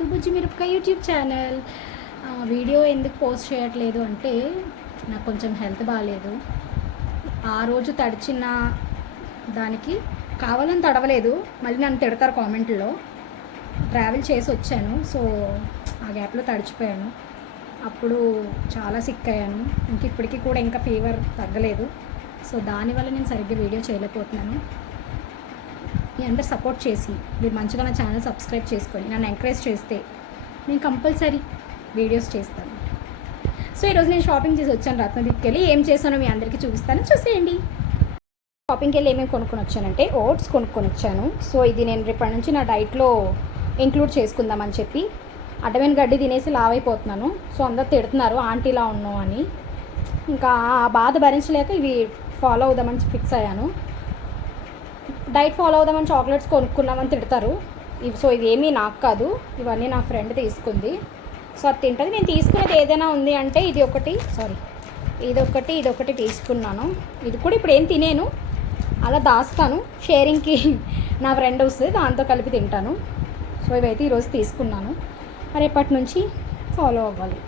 To బుజ్జి మిరపకాయ YouTube channel. Video ఎందుకు post చేయట్లేదు అంటే నాకు కొంచెం హెల్త్ బాగాలేదు. ఆ రోజు తడిచిన దానికి కావాలని తడవలేదు, మళ్ళీ నన్ను తిడతారు కామెంట్లో. ట్రావెల్ చేసి వచ్చాను, సో ఆ గ్యాప్లో తడిచిపోయాను. అప్పుడు చాలా సిక్ అయ్యాను. ఇప్పటికీ కూడా ఇంకా ఫీవర్ తగ్గలేదు. సో దానివల్ల నేను సరిగ్గా వీడియో చేయలేకపోతున్నాను. మీ అందరు సపోర్ట్ చేసి మీరు మంచిగా నా ఛానల్ సబ్స్క్రైబ్ చేసుకొని నన్ను ఎంకరేజ్ చేస్తే నేను కంపల్సరీ వీడియోస్ చేస్తాను. సో ఈరోజు నేను షాపింగ్ చేసి వచ్చాను. రత్నదీప్కి వెళ్ళి ఏం చేశానో మీ అందరికీ చూపిస్తాను, చూసేయండి. షాపింగ్కి వెళ్ళి ఏమేమి కొనుక్కొని వచ్చానంటే ఓట్స్ కొనుక్కొని వచ్చాను. సో ఇది నేను రేపటి నుంచి నా డైట్లో ఇంక్లూడ్ చేసుకుందామని చెప్పి. అడ్డమైన గడ్డి తినేసి లావ్ అయిపోతున్నాను. సో అందరూ తిడుతున్నారు ఆంటీలా ఉన్నావు అని. ఇంకా ఆ బాధ భరించలేక ఇవి ఫాలో అవుదామని ఫిక్స్ అయ్యాను. డైట్ ఫాలో అవుదామని చాక్లెట్స్ కొనుక్కున్నామని తిడతారు. సో ఇవేమీ నాకు కాదు, ఇవన్నీ నా ఫ్రెండ్ తీసుకుంది. సో అది తింటుంది. నేను తీసుకునేది ఏదైనా ఉంది అంటే ఇదొకటి తీసుకున్నాను. ఇది కూడా ఇప్పుడు ఏం తినేను, అలా దాస్తాను. షేరింగ్కి నా ఫ్రెండ్ వస్తుంది, దాంతో కలిపి తింటాను. సో ఇవైతే ఈరోజు తీసుకున్నాను. రేపటి నుంచి ఫాలో అవ్వాలి.